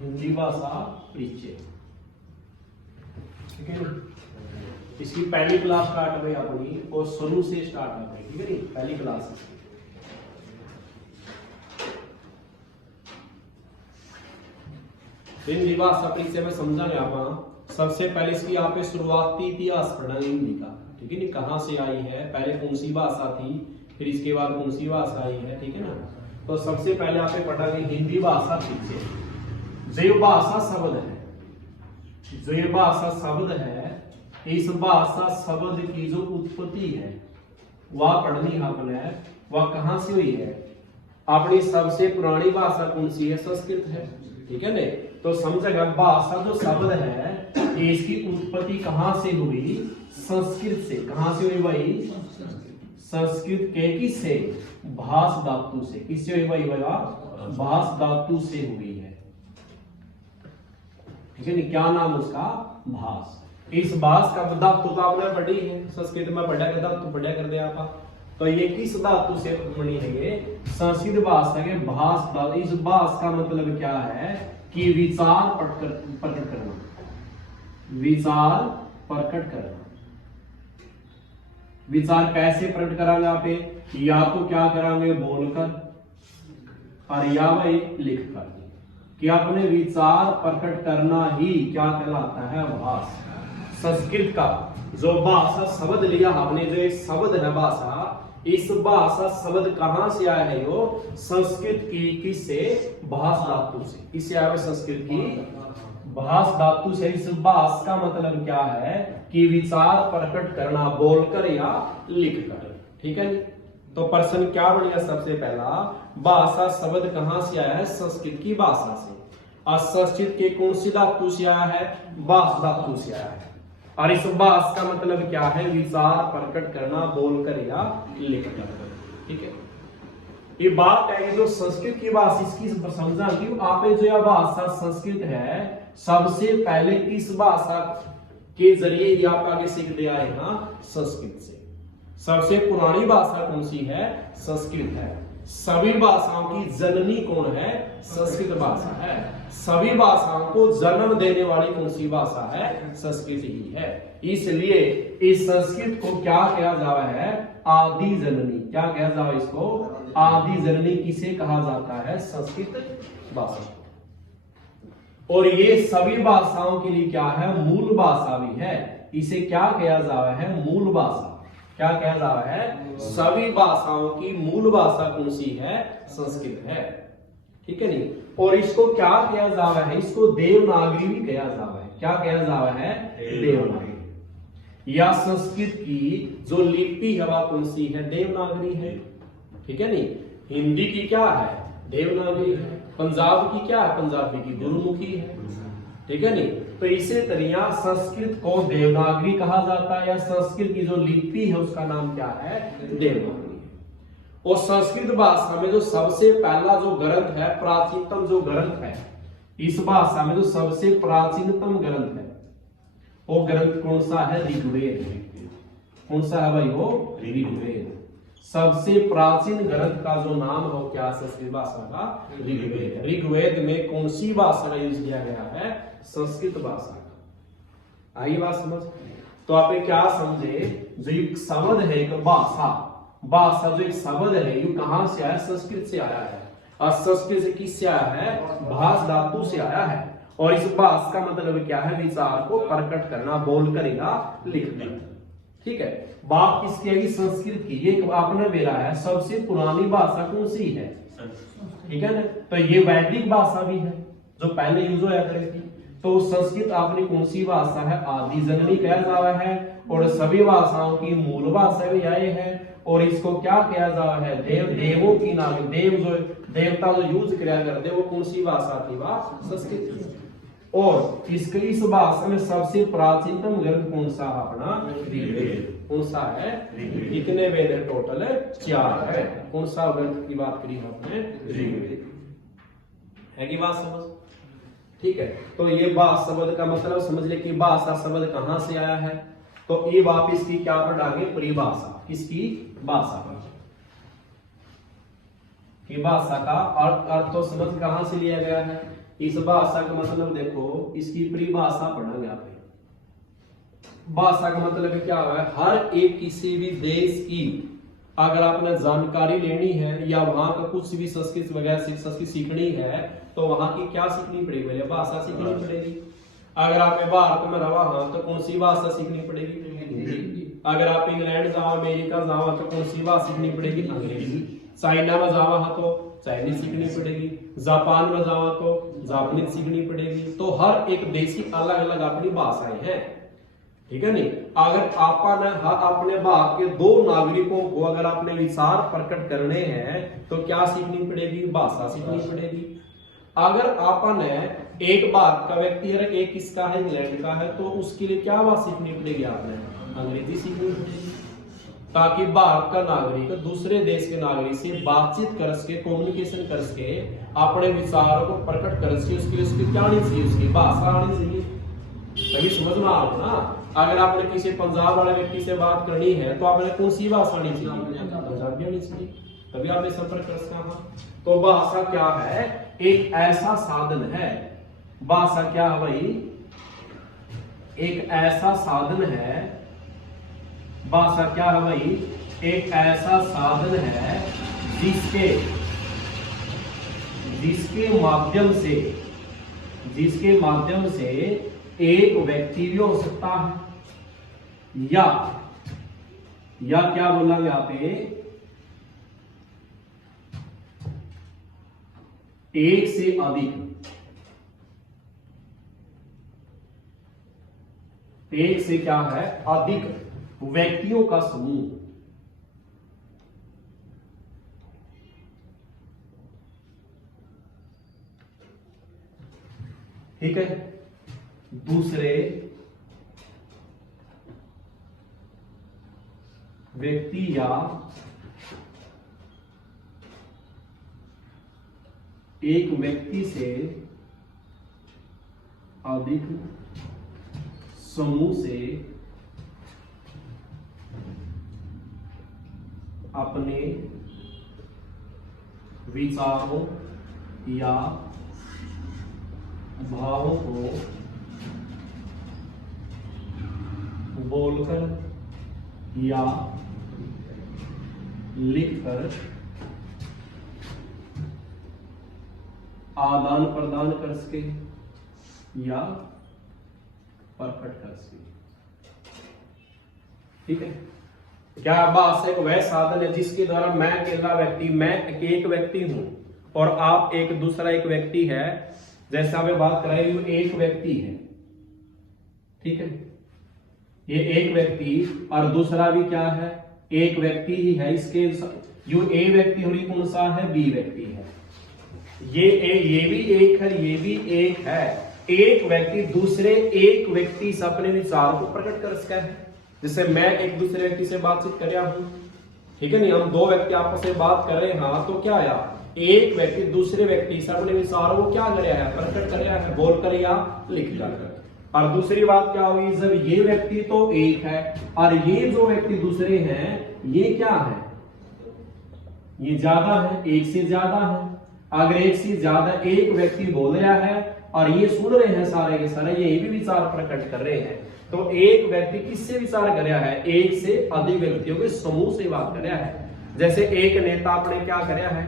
हिंदी भाषा परिचय, ठीक है। इसकी पहली क्लास स्टार्ट हुई अपनी और शुरू से स्टार्ट हो गई, ठीक है नी, पहली क्लास। हिंदी भाषा परिचय में समझाने आप सबसे पहले इसकी यहाँ पे शुरुआती इतिहास पढ़ना हिंदी का, ठीक है नी, कहाँ से आई है, पहले कौन सी भाषा थी, फिर इसके बाद कौन सी भाषा आई है, ठीक है ना। तो सबसे पहले यहाँ पे पढ़ा हिंदी भाषा परिचय। जो भाषा शब्द है, जो भाषा शब्द है, इस भाषा शब्द की जो उत्पत्ति है वह पढ़नी है आपने, वह कहां से हुई है। अपनी सबसे पुरानी भाषा कौन सी है, संस्कृत है, ठीक है ना। तो समझेगा भाषा जो शब्द है इसकी उत्पत्ति कहां से हुई, संस्कृत से। कहां से हुई भाई, संस्कृत के किससे, भाष धातु से। किससे हुई भाई, भाष धातु से हुई है, ठीक है। क्या नाम उसका, भाष। इस भाष का धातु तो आपने पढ़ी है, संस्कृत में पढ़ा कर धातु पढ़ा कर दिया आप। तो ये किस धातु से बनी है, ये संस्कृत भाषा के भाष धातु। इस भाष का मतलब क्या है कि विचार प्रकट करना, विचार प्रकट करना। विचार कैसे प्रकट करांगे आप, या तो क्या करांगे बोलकर और या भाई लिखकर, कि अपने विचार प्रकट करना ही क्या कहलाता है, भाष। संस्कृत का जो भाषा शब्द लिया आपने, जो एक शब्द है भाषा, इस भाषा शब्द कहां से आया है, यो संस्कृत की किससे, भाष धातु से। किससे आया है, संस्कृत की भाष धातु से। इस भाष का मतलब क्या है कि विचार प्रकट करना बोलकर या लिखकर, ठीक है। तो प्रश्न क्या बन गया, सबसे पहला भाषा शब्द कहां से आया है, संस्कृत की भाषा से। और संस्कृत के कौन सी धातु से आया है, भाष धातु से आया है। और इस भाष का मतलब क्या है, विचार प्रकट करना बोलकर या लिखकर, ठीक है। ये बात है जो संस्कृत की भाषा, इसकी समझा कि आप जो यह भाषा संस्कृत है, सबसे पहले इस भाषा के जरिए ही आप आगे सीखते आए हैं, संस्कृत से। सबसे पुरानी भाषा कौन सी है, संस्कृत है। सभी भाषाओं की जननी कौन है, संस्कृत भाषा है। सभी भाषाओं को जन्म देने वाली कौन सी भाषा है, संस्कृत ही है। इसलिए इस संस्कृत को क्या कहा जाता है, आदि जननी। क्या कहा जाता है इसको, आदि जननी। किसे कहा जाता है, संस्कृत भाषा। और ये सभी भाषाओं के लिए क्या है, मूल भाषा भी है। इसे क्या कहा जाता है, मूल भाषा। क्या कहा जाता है, सभी भाषाओं की मूल भाषा कौन सी है, संस्कृत है, ठीक है नहीं। और इसको क्या कहा जाता है, इसको देवनागरी भी कहा जाता है। क्या कहा जाता है, देवनागरी। या संस्कृत की जो लिपि है वह कौन सी है, देवनागरी है, ठीक है नहीं। हिंदी की क्या है, देवनागरी है। पंजाब की क्या है, पंजाबी की गुरुमुखी है, ठीक है नहीं। तो इसी तरह संस्कृत को देवनागरी कहा जाता है, या संस्कृत की जो लिपि है उसका नाम क्या है, देवनागरी। और संस्कृत भाषा में जो सबसे पहला जो ग्रंथ है, प्राचीनतम जो ग्रंथ है, इस भाषा में जो सबसे प्राचीनतम ग्रंथ है वो ग्रंथ कौन सा है, ऋग्वेद। कौन सा है भाई, वो ऋग्वेद। सबसे प्राचीन ग्रंथ का जो नाम हो क्या, संस्कृत भाषा का ऋग्वेद। ऋग्वेद में कौन सी भाषा का यूज किया गया है, संस्कृत भाषा का। आई बात समझ। तो आप क्या समझे, जो एक शब्द है, एक भाषा, भाषा जो एक शब्द है ये कहां से आया, संस्कृत से आया है। और संस्कृत से किससे आया है, भाष धातु से आया है। और इस भाष का मतलब क्या है, विचार को प्रकट करना बोलकर या लिखकर, ठीक है। बात किसकी है, संस्कृत की। ये आपने मेरा है सबसे पुरानी भाषा कौन सी है, ठीक है ना। तो ये वैदिक भाषा भी है जो पहले यूज होया करती थी। तो संस्कृत आपने कौन सी भाषा है, आदि जननी कहा जाता है। और सभी भाषाओं की मूल भाषा भी आए हैं। और इसको क्या कहा जाता है, देवों की नाम। देव जो देवता जो यूज किया करते वो कौन सी भाषा थी, वह संस्कृत थी। और इसके इस भाषा में सबसे प्राचीनतम ग्रंथ कौन सा है, अपना ऋग्वेद। कौन सा है, कितने वेद है टोटल, 4 है। कौन सा ग्रंथ की बात करी आपने, ऋग्वेद है की बात समझ, ठीक है। तो ये भाषा शब्द का मतलब समझ ले कि भाषा शब्द कहां से आया है, तो अब आप इसकी क्या पढ़ाएंगे, परिभाषा। किसकी? भाषा पर। कि भाषा का अर्थ तो समझ कहां से लिया गया है, इस भाषा का मतलब देखो, इसकी परिभाषा पढ़ेंगे आप। भाषा का मतलब क्या है, हर एक किसी भी देश की अगर आपने जानकारी लेनी है या वहां का कुछ भी संस्कृत वगैरह संस्कृत सीखनी है तो वहां की क्या सीखनी पड़ेगी, भाषा सीखनी पड़ेगी। अगर आप भारत में रहा हाँ तो कौन सी भाषा सीखनी पड़ेगी, हिंदी। अगर आप इंग्लैंड जाओ, अमेरिका जाओ तो कौन सी भाषा सीखनी पड़ेगी, अंग्रेजी। चाइना में जावा हाँ तो चाइनीज सीखनी पड़ेगी, जापान में जावा तो जापानीज सीखनी पड़ेगी। तो हर एक देश की अलग अलग अपनी भाषाएं हैं, ठीक है नहीं। अगर आपने अपने भारत के दो नागरिकों को अगर अपने विचार प्रकट करने हैं तो क्या सीखनी पड़ेगी, भाषा सीखनी पड़ेगी। अगर आपने एक भारत का व्यक्ति है, एक किसका है, इंग्लैंड का है, तो उसके लिए क्या बात सीखनी पड़ेगी, आपने अंग्रेजी सीखनी पड़ेगी, ताकि भारत का नागरिक दूसरे देश के नागरिक से बातचीत कर सके, कम्युनिकेशन कर सके, अपने विचारों को प्रकट कर सके। उसके लिए उसकी क्या आनी चाहिए, उसकी भाषा आनी चाहिए, तभी समझ में आओ ना। अगर आपने किसी पंजाब वाले व्यक्ति से बात करनी है तो आपने कौन सी भाषा आनी चाहिए, पंजाबी आनी चाहिए, तभी आपने संपर्क कर सकते। तो भाषा क्या है, एक ऐसा साधन है। भाषा क्या है भाई, एक ऐसा साधन है। भाषा क्या है भाई, एक ऐसा साधन है जिसके माध्यम से एक व्यक्ति भी हो सकता है या क्या बोला यहाँ पे, एक से क्या है, अधिक व्यक्तियों का समूह। ठीक है, दूसरे व्यक्ति या एक व्यक्ति से अधिक समूह से अपने विचारों या भावों को बोलकर या लिखकर आदान प्रदान कर सके या प्रकट कर सके। ठीक है, क्या भाषा एक वह साधन है जिसके द्वारा मैं अकेला व्यक्ति, मैं एक व्यक्ति हूं और आप एक दूसरा एक व्यक्ति है, जैसा मैं बात कर रही हूं, एक व्यक्ति है। ठीक है, ये एक व्यक्ति और दूसरा भी क्या है, एक व्यक्ति ही है। इसके जो ए व्यक्ति और कौन सा है, बी व्यक्ति है। ये भी एक है, ये भी एक है। एक व्यक्ति दूसरे एक व्यक्ति से अपने विचार को प्रकट कर सकता है। जैसे मैं एक दूसरे व्यक्ति से बातचीत कर रहा हूं, ठीक है नहीं, हम दो व्यक्ति आपस में बात कर रहे हैं, हाँ तो क्या आया, एक व्यक्ति दूसरे व्यक्ति से अपने विचारों को क्या कर रहा है, प्रकट कर रहा है, बोलकर या लिख कर। और दूसरी बात क्या हुई, जब ये व्यक्ति तो एक है और ये जो व्यक्ति दूसरे हैं ये क्या है, ये ज्यादा है, एक से ज्यादा है। अगर एक से ज्यादा एक व्यक्ति बोल रहा है और ये सुन रहे हैं सारे के सारे, ये भी विचार प्रकट कर रहे हैं, तो एक व्यक्ति किससे विचार कर रहा है, एक से अधिक व्यक्तियों के समूह से बात कर रहा है। जैसे एक नेता अपने क्या कर रहा है,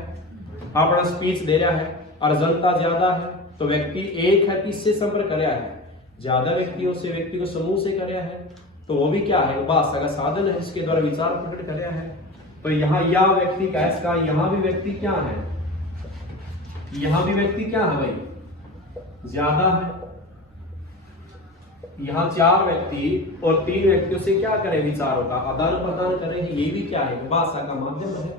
अपना स्पीच दे रहा है और जनता ज्यादा है, तो व्यक्ति एक है, किससे संपर्क कर रहा है, ज्यादा व्यक्तियों से, व्यक्ति को समूह से कर रहा है, तो वो भी क्या है, भाषा का साधन है, इसके द्वारा विचार प्रकट कर रहा है। तो यहाँ या व्यक्ति का, इसका यहाँ भी व्यक्ति क्या है, यहाँ भी व्यक्ति क्या है भाई, ज्यादा है। यहाँ चार व्यक्ति और तीन व्यक्तियों से क्या करें, विचारों का आदान प्रदान करें, ये भी क्या है, भाषा का माध्यम है।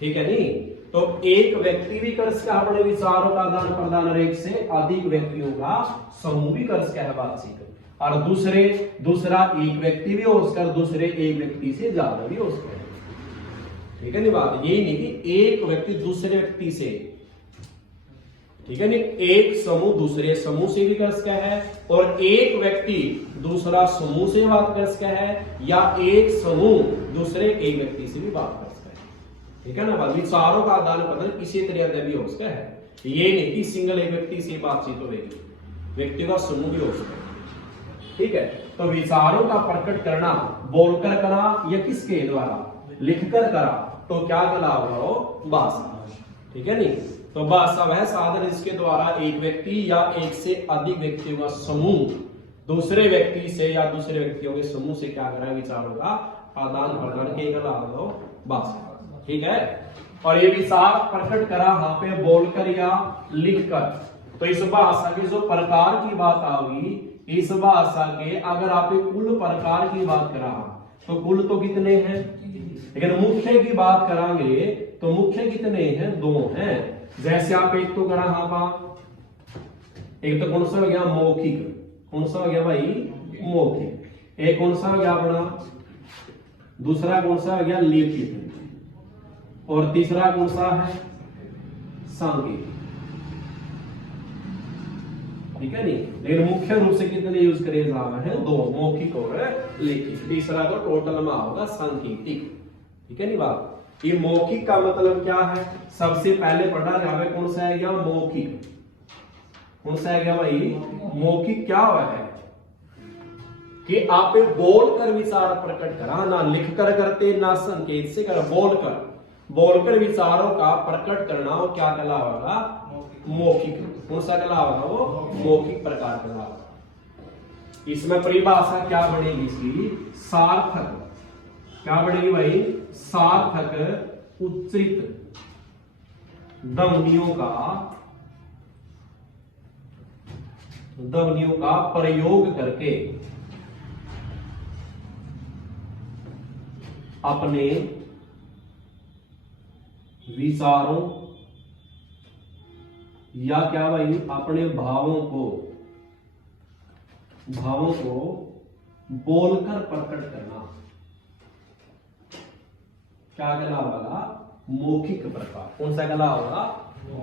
ठीक है नहीं, तो एक व्यक्ति भी कर सकता है अपने विचारों का आदान प्रदान, और एक से अधिक व्यक्तियों का समूह भी कर सकता है बातचीत, और दूसरा एक व्यक्ति भी हो सकता है, दूसरे एक व्यक्ति से ज्यादा भी हो सकता है। ठीक है नहीं, बात यही नहीं कि एक व्यक्ति दूसरे व्यक्ति से, ठीक है नहीं। एक समूह दूसरे समूह से भी कर सकता है, और एक व्यक्ति दूसरा समूह से बात कर सकता है, या एक समूह दूसरे एक व्यक्ति से भी बात कर सकता है। ठीक है ना। विचारों का आदान प्रदान इसी तरह से भी हो सकता है। ये नहीं कि सिंगल एक व्यक्ति से बातचीत होगी, व्यक्ति का समूह भी हो सकता है। ठीक है। तो विचारों का प्रकट करना बोलकर करा या किसके द्वारा, लिखकर करा, तो क्या कहलाएगा वो भाषा। ठीक है नहीं। तो भाषा वह साधन जिसके द्वारा एक व्यक्ति या एक से अधिक व्यक्तियों का समूह दूसरे व्यक्ति से या दूसरे व्यक्तियों के समूह से क्या करा, विचारों का आदान प्रदान के कहलाएगा भाषा। ठीक है। और ये विचार प्रकट करा यहाँ पे बोलकर या लिखकर। तो इस भाषा के जो प्रकार की बात आओगी, इस भाषा के अगर आप कुल प्रकार की बात करा तो कुल तो कितने हैं, लेकिन मुख्य की बात करांगे तो मुख्य कितने हैं, 2 हैं। जैसे आप एक तो करा हाँ पा, एक तो कौन सा हो गया मौखिक, कौन सा हो गया भाई मौखिक। एक कौन सा हो गया अपना, दूसरा कौन सा हो गया लिखित, और तीसरा कौन सा है सांकेतिक। ठीक है नहीं। लेकिन मुख्य रूप से कितने यूज करे जा रहे हैं, 2, मौखिक और लिखित। तीसरा तो टोटल में होगा सांकेतिक। ठीक है नहीं बात। ये मौखिक का मतलब क्या है, सबसे पहले पढ़ा जावे कौन सा है गया मौखिक। कौन सा है गया भाई मौखिक। क्या हुआ है कि आप बोलकर विचार प्रकट करा, ना लिखकर करते ना संकेत से कर, बोलकर विचारों का प्रकट करना वो क्या कहलाएगा मौखिक। कौन सा कहलाएगा वो मौखिक प्रकार कहलाएगा। इसमें परिभाषा क्या बनेगी इसकी, सार्थक। क्या बनेगी भाई, सार्थक उच्चरित ध्वनियों का प्रयोग करके अपने विचारों या क्या भाई अपने भावों को बोलकर प्रकट करना क्या कहलाएगा मौखिक प्रकार। कौन सा कहलाएगा,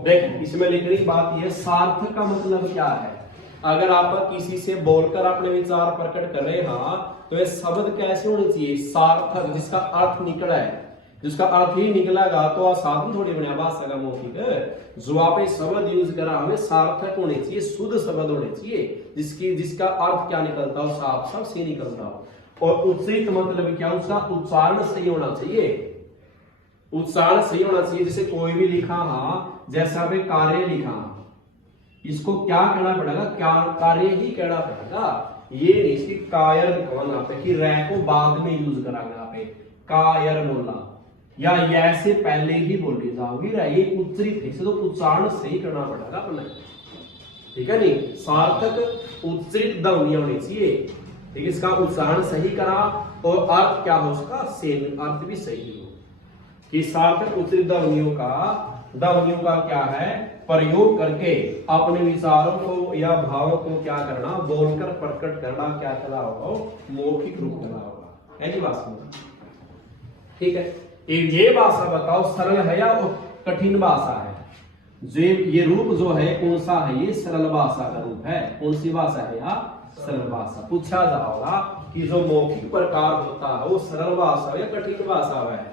देख इसमें लिखने की बात यह, सार्थक का मतलब क्या है। अगर आप किसी से बोलकर अपने विचार प्रकट कर रहे हैं तो ये शब्द कैसे होने चाहिए, सार्थक, जिसका अर्थ निकला है। जिसका अर्थ ही निकलेगा तो साधन थोड़ी बने भाषा का मौखिक। जो आप शब्द यूज करा हमें सार्थक होने चाहिए, शुद्ध शब्द होने चाहिए, जिसका अर्थ क्या निकलता हो, साफ साफ से निकलता हो। और उच्चरित मतलब क्या, उसका उच्चारण सही होना चाहिए। उच्चारण सही होना चाहिए। जैसे कोई भी लिखा हाँ, जैसा भी कार्य लिखा, इसको क्या कहना पड़ेगा, क्या कार्य ही कहना पड़ेगा। ये नहीं इसकी कायर दिखाना पे कि रै को बाद में यूज करांगे यहाँ पे, कायर बोलना या य से पहले ही बोली जाओगी, ये उच्चरित है तो उच्चारण सही करना पड़ेगा अपने। ठीक है नहीं। सार्थक उच्चरित ध्वनि होनी चाहिए। ठीक है, इसका उच्चारण सही करा और अर्थ क्या हो उसका सेम अर्थ भी सही हो। कि सार्थक उच्चरित ध्वनियों का क्या है प्रयोग करके अपने विचारों को या भावों को क्या करना, बोलकर प्रकट करना क्या कहला होगा, मौखिक रूप कहला होगा। ऐसी बात सुनो। ठीक है। ये भाषा बताओ सरल है या कठिन भाषा है। ये रूप जो है कौन सा है, ये सरल भाषा का रूप है। कौन सी भाषा है या सरल भाषा। पूछा जाएगा कि जो मौखिक प्रकार होता है वो सरल भाषा या कठिन भाषा है।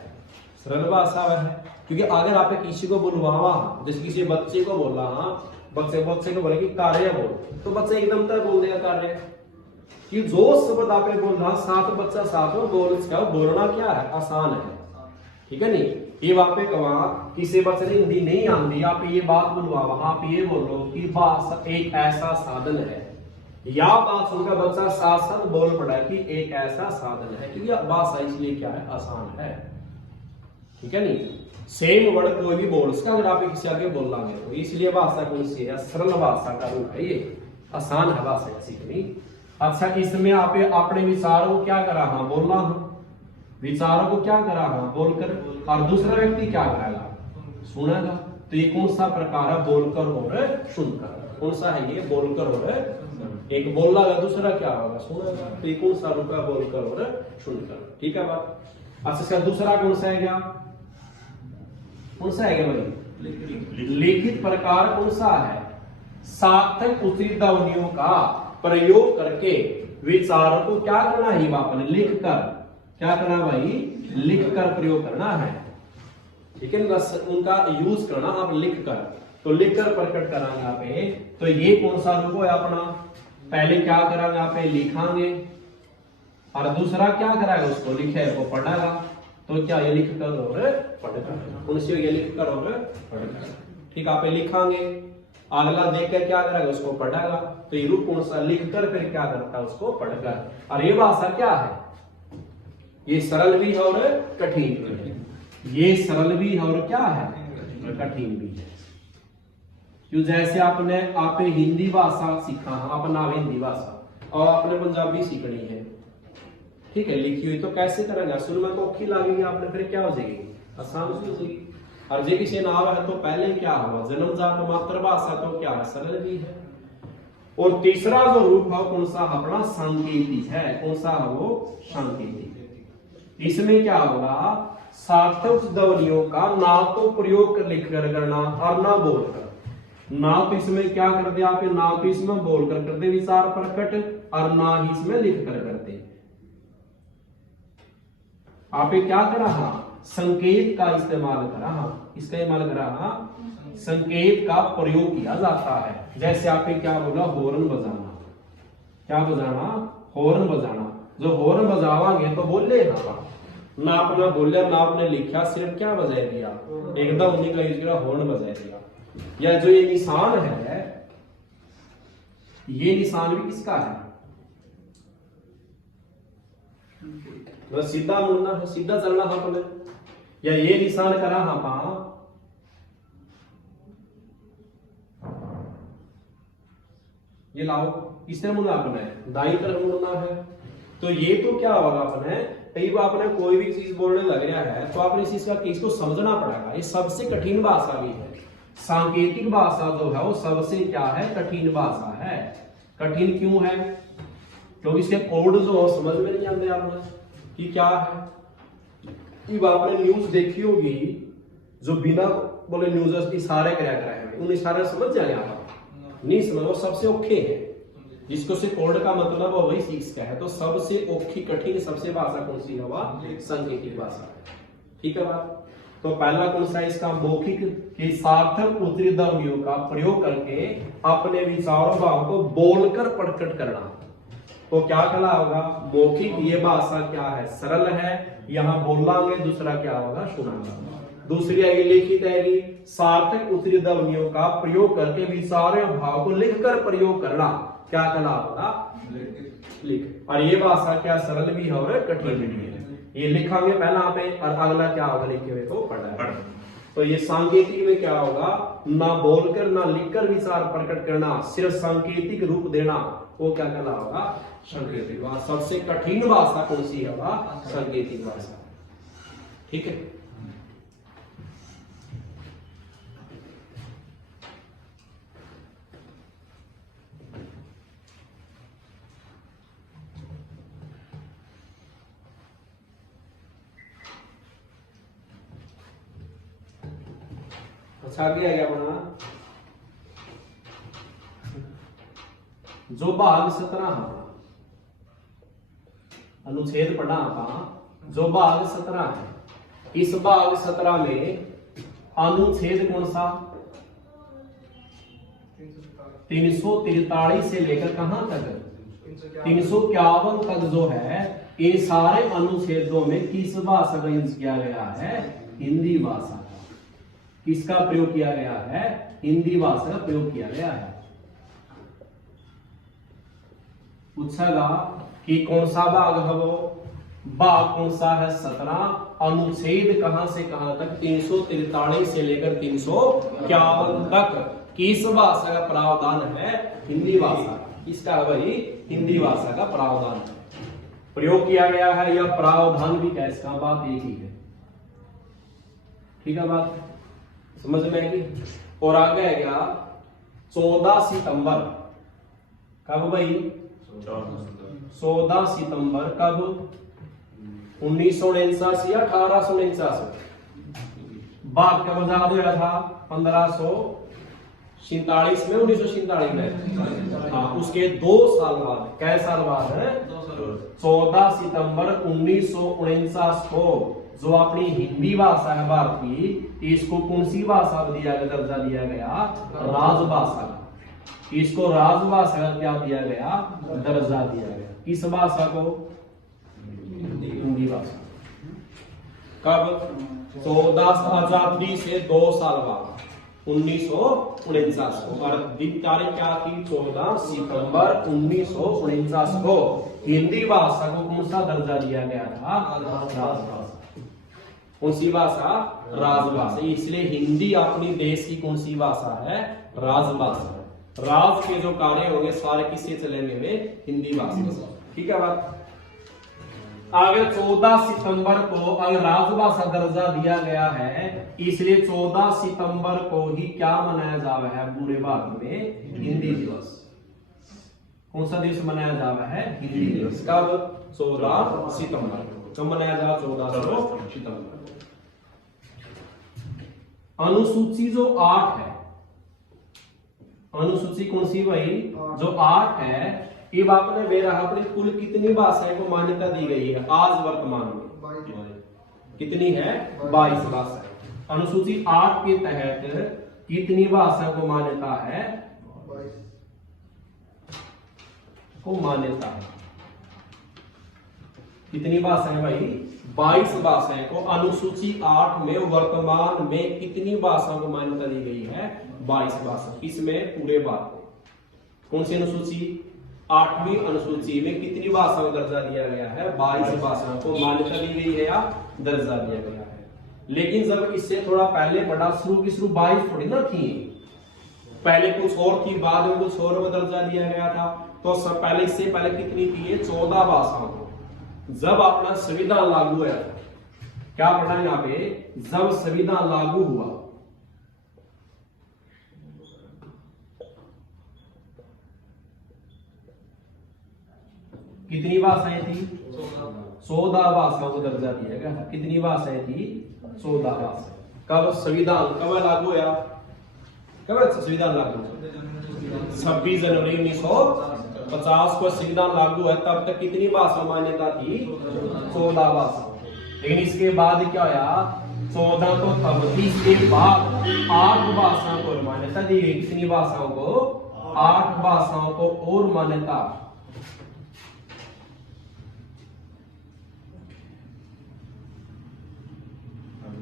सरल भाषा है क्योंकि अगर आप किसी को बुलवावा, जैसे किसी बच्चे को बोला, हाँ बच्चे को बोले कि कार्य बोल, तो बच्चा एकदम तक बोल देगा कार्य। कि जो शब्द आप बोल रहा साथ बच्चा साथ में बोल, बोलना क्या है आसान है। ठीक है नहीं। ये वहां पे कहा किसी बच्चे ने हिंदी नहीं आती, आप ये बात बुलवावा, आप ये बोलो कि भाषा एक ऐसा साधन है, या बात सुनकर बच्चा साथ साथ बोल पड़ा कि एक ऐसा साधन है, क्योंकि भाषा इसलिए क्या है आसान है। ठीक है नहीं। सेम वर्ड कोई भी बोल सकता अगर आप किसी आगे बोल लांगे तो, इसलिए भाषा कौन सी है, सरल भाषा का रूप है, ये आसान है भाषा सीखनी। अच्छा, इसमें आप अपने विचारों को क्या करा, हाँ बोलना, हाँ विचारों को क्या करा, हाँ बोलकर, और दूसरा व्यक्ति क्या करेगा, सुनेगा। तो ये कौन सा प्रकार है, बोलकर और सुनकर। कौन सा है ये, बोलकर और, एक बोल रहा दूसरा क्या होगा सुनेगा। तो ये कौन सा रूप है, बोलकर और सुनकर। ठीक है बात। अच्छा, दूसरा कौन सा है क्या, कौन सा है क्या भाई, लिखित प्रकार कौन सा है? सार्थक उत्तरी ध्वनियों का प्रयोग करके विचारों को क्या करना है? आपने लिख कर क्या करना भाई? लिख कर प्रयोग करना है, ठीक है ना? उनका यूज करना आप लिख कर, तो लिख कर प्रकट करांगे यहाँ पे। तो ये कौन सा रूप है अपना? पहले क्या करांगे यहाँ पे? लिखांगे, और दूसरा क्या कराएगा? उसको लिखे को पढ़ेगा। तो क्या ये लिख कर और पढ़कर, उनसे ये लिख कर और पढ़कर, ठीक आप लिखांगे, अगला देख कर क्या करेगा? उसको पढ़ेगा। तो ये रूप कौन सा? लिख कर फिर क्या करता है? उसको पढ़कर। और ये भाषा क्या है? ये सरल भी है और कठिन भी है। ये सरल भी है और क्या है? कठिन भी है। क्यों? जैसे आपने हिंदी भाषा सीखा है, अपना हिंदी भाषा, और आपने पंजाबी सीखनी है, ठीक है, लिखी हुई, तो कैसे करेंगे? शुरू में औखी लगेगी, आपने फिर क्या हो जाएगी? आसान सी हो जाएगी। और जे किसी नाम है तो पहले क्या हुआ? जन्मजात मातृभाषा, तो क्या है? सरल भी है। और तीसरा जो रूप है कौन सा? अपना सांकेतिक है। कौन सा है वो? सांकेतिक। इसमें क्या होगा? सार्थक ध्वनियों का ना तो प्रयोग कर लिख कर करना और ना बोल कर। ना तो इसमें क्या कर दिया आपने? ना तो इसमें बोल कर करते विचार प्रकट, और ना ही इसमें लिख कर करते। आपे क्या करा? संकेत का इस्तेमाल करा। इसका इस्तेमाल करा, संकेत का प्रयोग किया जाता है। जैसे आपने क्या बोला? हॉर्न बजाना। क्या बजाना? हॉर्न बजाना। जो हॉर्न बजावांगे तो बोले ना अपना बोले, ना आपने लिखा, सिर्फ क्या बजा दिया? एकदम उन्हीं का यूज किया, हॉर्न बजा दिया। या जो ये निशान है, ये निशान भी किसका है? बस सीधा मुड़ना है, सीधा चलना है अपने। या ये निशान करा हाँ, ये लाओ, इस तरह मुड़ना अपने, दाई तरफ मुड़ना है। तो ये तो क्या होगा अपने? कई बार आपने कोई भी चीज बोलने लग रहा है तो आपने इस चीज का केस को समझना पड़ेगा। ये सबसे कठिन भाषा भी है। सांकेतिक भाषा जो है वो सबसे क्या है? कठिन भाषा है। कठिन क्यों है? क्योंकि इसके कोड जो हो समझ में नहीं आते आपने कि क्या है। आपने न्यूज देखी होगी, जो बिना बोले न्यूज इशारे कराया उन इशारे समझ जाएंगे आप? नहीं समझ, वो सबसे औखे हैं। जिसको से कोड का मतलब हो वही सीख का है। तो सबसे औखी कठिन सबसे भाषा कौन सी है? सांकेतिक भाषा। ठीक है बात। तो पहला कौन सा? इसका मौखिक के सार्थक उत्तरी ध्वनियों का प्रयोग करके अपने विचारों भाव को बोलकर प्रकट करना। तो क्या कहला होगा? मौखिक। ये भाषा क्या है? सरल है, यहाँ बोलांगे। दूसरा क्या होगा? सुनांगा। दूसरी आएगी लिखित आएगी। सार्थक उत्तरी ध्वनियों का प्रयोग करके विचारों भाव को लिखकर प्रयोग करना क्या कहला होगा? लिख। और ये भाषा क्या? सरल भी है और कठिन भी है। ये लिखांगे पहला पे, और अगला क्या होगा? लिखे हुए को पढ़ा। तो ये सांकेतिक में क्या होगा? ना बोलकर ना लिखकर विचार प्रकट करना, सिर्फ सांकेतिक रूप देना, वो क्या कहला होगा? सांकेतिक भाषा। सबसे कठिन भाषा कौन सी है? सांकेतिक भाषा। ठीक है। अच्छा आगे आ गया अपना जो भाग 17 अनुच्छेद पढ़ा आपा। जो भाग 17 है, इस भाग 17 में अनुच्छेद कौन सा? 343 से लेकर कहां तक? 351 तक जो है, इन सारे अनुच्छेदों में किस भाषा का यूज किया गया है? हिंदी भाषा। किसका प्रयोग किया गया है? हिंदी भाषा का प्रयोग किया गया है। पूछेगा कि कौन सा भाग है वो? भाग कौन सा है? 17। अनुच्छेद कहां से कहां तक? 343 से लेकर 351 तक किस भाषा का प्रावधान है? हिंदी भाषा। इसका भाई हिंदी भाषा का प्रावधान प्रयोग किया गया है, या प्रावधान भी क्या? इसका बात एक ही है। ठीक है बात समझ में आएगी। और आगे है क्या? 14 सितंबर कब भाई? 14 सितंबर कब? 1949 या 1849? बाद कब आजाद हुआ था? 1547 में, 1947 में। हाँ, उसके 2 साल बाद, कै साल बाद है? 14 सितंबर 1949 को जो अपनी हिंदी भाषा है भारत की, इसको कौन सी भाषा दिया गया, दर्जा दिया गया? राजभाषा। इसको राजभाषा का क्या दिया गया? दर्जा दिया गया। किस भाषा को? हिंदी भाषा। कब? 14 आजादी से 2 साल बाद 1949 को। और तारीख क्या थी? 14 सितंबर 1949 को हिंदी भाषा को कौन सा दर्जा दिया गया था? राजभाषा। कौन सी भाषा? राजभाषा। इसलिए हिंदी अपनी देश की कौन सी भाषा है? राजभाषा। राज के जो कार्य होंगे सारे किससे चलेंगे? में हिंदी भाषा से। ठीक है बात। आगे 14 सितंबर को अगर राजभाषा दर्जा दिया गया है, इसलिए 14 सितंबर को ही क्या मनाया जा रहा है पूरे भारत में? हिंदी दिवस। कौन सा दिवस मनाया जा रहा है? हिंदी दिवस। कब? 14 सितंबर। कब मनाया जा? 14 सितंबर। अनुसूची जो 8 है, अनुसूची कौन सी भाई? जो 8 है, ये आपने मेरा अपने कुल कितनी भाषाएं को मान्यता दी गई है आज वर्तमान में? कितनी है? 22 भाषाएं। अनुसूची 8 के तहत कितनी भाषा को मान्यता है? को मान्यता है। कितनी भाषाएं भाई? 22 भाषाएं को अनुसूची 8 में वर्तमान में कितनी भाषाओं को मान्यता दी गई है? 22 भाषा। इसमें पूरे बात कौन सी अनुसूची? 8वीं अनुसूची में कितनी भाषाओं को दर्जा दिया गया है? 22 भाषाओं को मान्यता दी गई है या दर्जा दिया गया है। लेकिन जब इससे थोड़ा पहले पढ़ा, शुरू की शुरू 22 थोड़ी ना थी, पहले कुछ और थी, बाद में कुछ और को दर्जा दिया गया था। तो सब पहले, इससे पहले कितनी थी? 14 भाषाओं को। जब अपना संविधान लागू हुआ, क्या पढ़ा यहाँ पे? जब संविधान लागू हुआ, कितनी भाषाएं थी? 14 भाषाओं को दर्जा दिया गया। कितनी भाषाएं थी? 14 भाषाएं। कब संविधान कब लागू हुआ? कब संविधान लागू हुआ? 26 जनवरी 1950 को संविधान लागू है। तब तक कितनी भाषा मान्यता थी? 14 भाषा। लेकिन इसके बाद क्या हुआ? 14 तो तब थी, इसके बाद 8 भाषाओं को मान्यता दी गई। कितनी भाषाओं को? 8 भाषाओं को और मान्यता।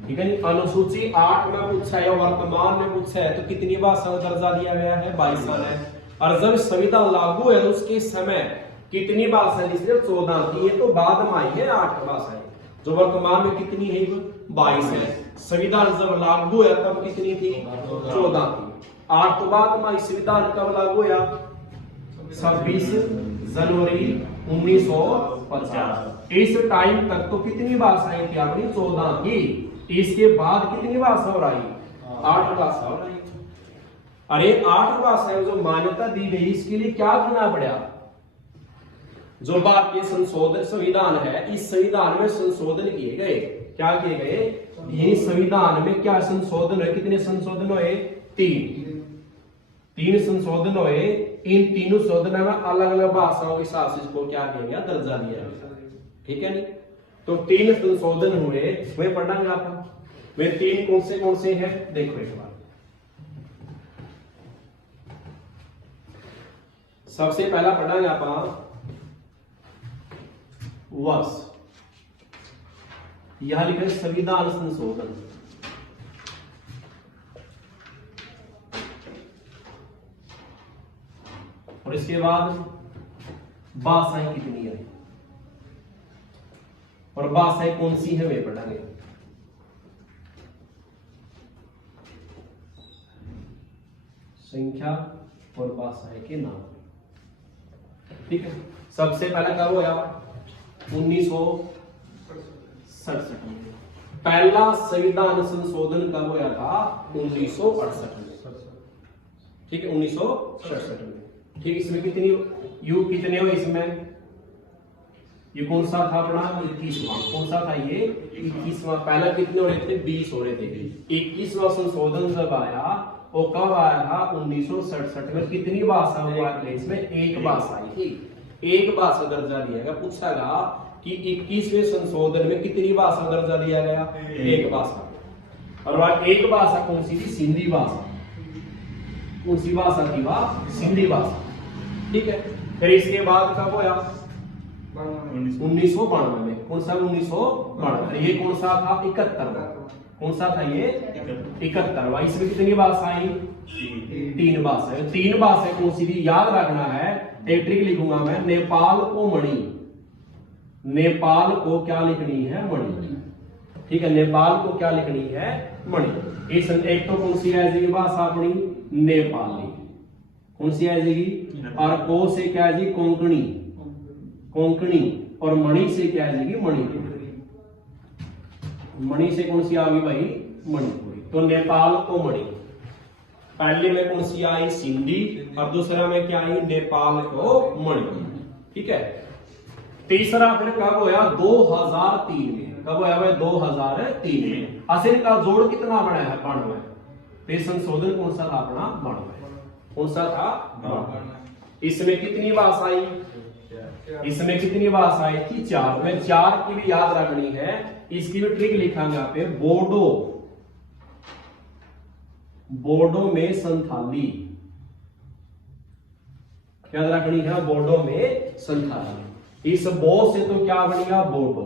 ठीक है। अनुसूची 8 में पूछा है, वर्तमान में पूछा है, तो कितनी भाषा को दर्जा दिया गया है? 22 है। और जब संविधान लागू है उसके समय कितनी भाषा? इसलिए 14 थी, ये तो बाद में आई है 8 भाषाएं। जो वर्तमान में कितनी है? 22 है। संविधान जब लागू है तब कितनी थी? 14 थी। 8 तो बाद में। संविधान कब लागू हुआ? 26 जनवरी 1950। इस टाइम तक तो कितनी भाषाएं थी अपनी? 14 थी। इसके बाद कितनी भाषा हो रही? 8 भाषा हो रही। अरे 8 भाषाएं जो मान्यता दी गई, इसके लिए क्या करना पड़ा? जो भारतीय संशोधन संविधान है, इस संविधान में संशोधन किए गए। क्या किए गए? ये संविधान में क्या संशोधन है? कितने संशोधन हुए? 3 संशोधन हुए। इन तीनों संशोधन में अलग अलग भाषाओं के हिसाब से इसको क्या किया गया? दर्जा दिया गया। ठीक है नहीं? तो 3 संशोधन हुए, वे पढ़ेंगे आप। वे 3 कौन से हैं? देखो एक बार। सबसे पहला पढ़ेंगे आप वर्ष। यहां लिखा है संविधान संशोधन। और इसके बाद भाषाएं कितनी है और भाषाएं कौन सी है वे पढ़ेंगे। संख्या और भाषाएं के नाम। ठीक है। सबसे पहला कब हुआ? 1967 में। पहला संविधान संशोधन कब हुआ था? 1968 में। ठीक है, 1967 में। ठीक। इसमें कितनी कितने हो? इसमें ये कौन सा था अपना 21वां, कौन सा था ये 21वां। पहले कितने हो रहे थे 20 हो रहे थे। 21वां संशोधन जब आया वो कब आया था 1967 में। कितनी भाषा हुआ इसमें, एक भाषा आई थी, एक भाषा दर्जा दिया गया। पूछागा कि 21वें संशोधन में कितनी भाषा दर्जा दिया गया, एक भाषा। और वह एक भाषा कौन सी थी, सिंधी भाषा। कौन सी भाषा थी वह, सिंधी भाषा, ठीक है। फिर इसके बाद कब होया 1992 में। कौन सा 1992, ये कौन सा था 71वां, कौन सा था ये 71वां। इसमें कितनी भाषा आई, 3 भाषा। 3 भाषा कौन सी थी याद रखना है, एक ट्रिक लिखूंगा मैं। नेपाल को मणि, नेपाल को क्या लिखनी है मणि, ठीक है। नेपाल को क्या लिखनी है मणि। इस एक तो कौन सी आ जाएगी भाषा अपनी नेपाली, कौन सी आ जाएगी। और को से क्या आ जाएगी कोंकणी, कोंकणी। और मणि से क्या आ जाएगी मणिपुरी, मणि से कौन सी आ गई भाई मणिपुरी। तो नेपाल को मणि, पहले में कौन सी आई सिंधी और दूसरा में क्या आई नेपाल को मणि, ठीक है। तीसरा फिर कब होया 2003 में, कब होया भाई 2003 में। असिर का जोड़ कितना बना है 92। तो संशोधन कौन सा था अपना 92, कौन सा था 92। इसमें कितनी भाषा आई, इसमें कितनी भाषा आई थी 4। में 4 की भी याद रखनी है, इसकी भी ट्रिक लिखांगे यहाँ पे। बोडो, बोडो में संथाली याद रखनी है, बोडो में संथाली। इस बो से तो क्या बन गया बोडो,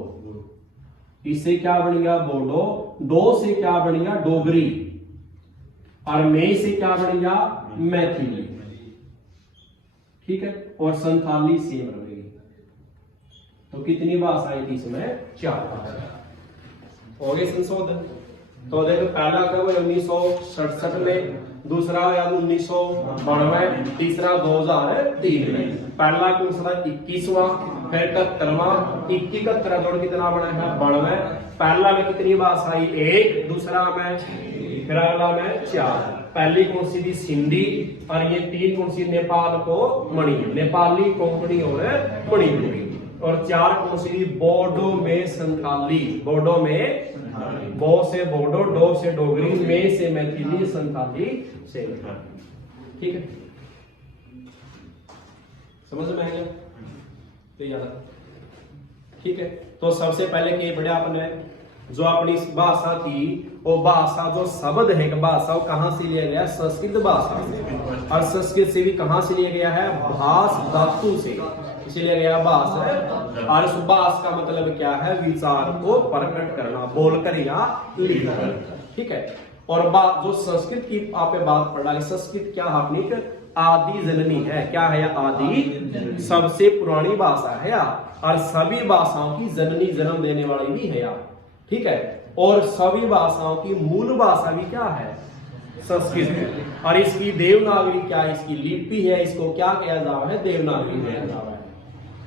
इससे क्या बन गया बोडो। दो से क्या बन गया डोगरी और में से क्या बन गया मैथिली, ठीक है। और संथाली सेम रहेगी। तो कितनी भाषा आई थी इसमें 4 भाषा हो गए संशोधन। तो देखो पहला कब 1967 में, दूसरा याद 1992, तीसरा 2003 में। पहला कौन सा 21वां, फिर 71वां, 71 जोड़ कितना बना है 92। पहला में कितनी भाषा आई 1, दूसरा में, फिर अगला में 4। पहली कौन सी थी सिंधी और ये 3 कौन सी नेपाल को मणि, नेपाली कोंकणी और मणिपुरी। और 4 कौन सी थी बोडो में संथाली, बोडो में बो से बोडो, डो से डोगरी, में से मैथिली, संथाली से, ठीक है। समझ में आएगा तो याद, ठीक है। तो सबसे पहले के बढ़िया अपने जो अपनी भाषा थी वो भाषा जो शब्द है भाषा वो कहां से लिया गया, संस्कृत भाषा से। और संस्कृत से भी कहां से लिया गया है, भाष धातु से, इसीलिए गया भाष है। और इस भाष का मतलब क्या है, विचार को प्रकट करना, बोलकर या लिखकर, ठीक है। और बात जो संस्कृत की आपने बात पढ़ा, संस्कृत क्या अपनी आदि जननी है, क्या है आदि, सबसे पुरानी भाषा है और सभी भाषाओं की जननी, जन्म देने वाली भी है, ठीक है। और सभी भाषाओं की मूल भाषा भी क्या है, संस्कृत है। और इसकी देवनागरी क्या है, इसकी लिपि है, इसको क्या किया जावा है, देवनागरी किया जावा है।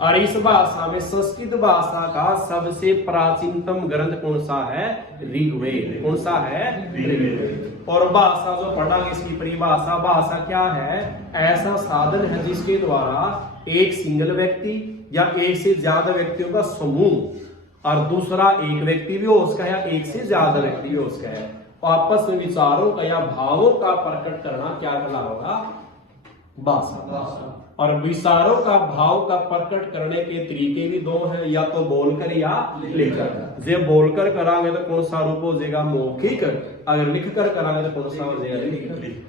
और इस भाषा में, संस्कृत भाषा का सबसे प्राचीनतम ग्रंथ कौन सा है, ऋग्वेद। कौन सा है, ऋग्वेद। और भाषा जो पढ़ा इसकी परिभाषा, भाषा क्या है, ऐसा साधन है जिसके द्वारा एक सिंगल व्यक्ति या एक से ज्यादा व्यक्तियों का समूह, और दूसरा एक व्यक्ति भी हो उसका या एक से ज्यादा व्यक्ति भी हो उसका है, आपस में विचारों का या भावों का प्रकट करना क्या कहलाएगा, भाषा। और विचारों का भाव का प्रकट करने के तरीके भी 2 हैं, या तो बोलकर या लिखकर। जे बोलकर करांगे तो कौन सा रूप हो जाएगा, मौखिक। अगर लिखकर करांगे तो कौन सा हो जाएगा,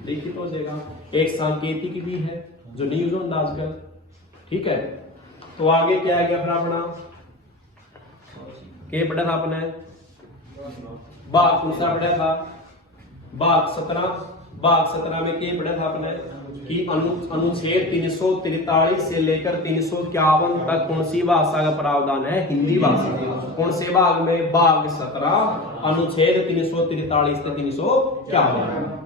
लिखित हो जाएगा। एक सांकेतिक भी है जो नहीं यूज होता आजकल, ठीक है। तो आगे क्या है अपना अपना के पढ़ा था अपने, भाग कौन सा पढ़ा था, भाग 17। भाग 17 में के पढ़ा था अपने कि अनुच्छेद 343 से लेकर 351 तक कौन सी भाषा का प्रावधान है, हिंदी भाषा। कौन से भाग में, भाग 17 अनुच्छेद 343 से 351।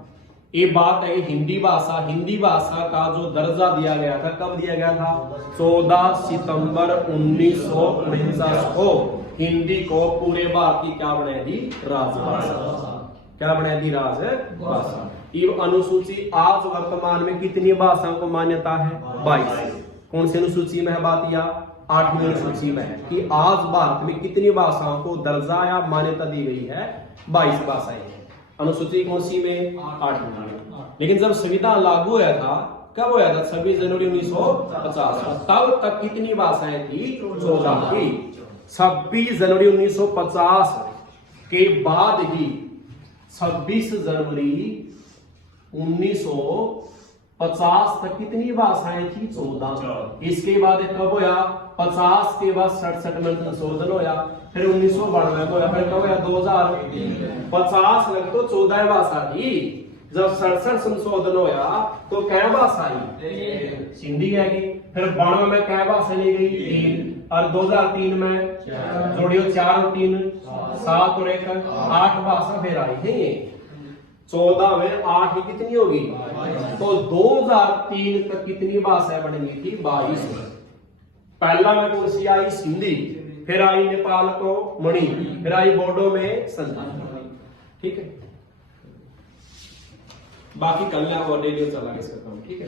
ये बात है हिंदी भाषा। हिंदी भाषा का जो दर्जा दिया गया था, कब दिया गया था, 14 सितंबर 1949 को हिंदी को पूरे भारत की क्या बना दी, राजभाषा। क्या बना दी, राजभाषा। ये अनुसूची आज वर्तमान में कितनी भाषाओं को मान्यता है, 22। कौन सी अनुसूची में है बात, या 8वीं अनुसूची में है कि आज भारत में कितनी भाषाओं को दर्जा या मान्यता दी गई है? 22 भाषाएं हैं। अनुसूची कौन सी में? 8वीं में। लेकिन जब संविधान लागू हुआ था, कब हुआ था? 26 जनवरी 1950। तब तक कितनी भाषाएं थी? 14 थी। 26 जनवरी 1950 के बाद ही 26 जनवरी 1950 तक कितनी भाषाएं थी? 14। इसके बाद कब होया? 50 के बाद 67 में संशोधन होया, फिर 1992 में होया, फिर कब होया? 2000। 50 लग तो 14 भाषा थी। जब 67 संशोधन होया तो क्या भाषा आई? हिंदी आएगी। फिर 92 में क्या भाषा ली गई? 3। और 2003 में जोड़ियो 4 और 3 7 और 1 8 भाषा फिर आई है। 14 में 8 ही कितनी होगी? तो 2003 तक कितनी भाषाएं बनेंगी थी? 22। पहला में कौन सी आई? हिंदी। फिर आई नेपाल को मणि, फिर आई बोडो में संथाली। ठीक है, बाकी कल आपको डेली चला इसका काम। ठीक है।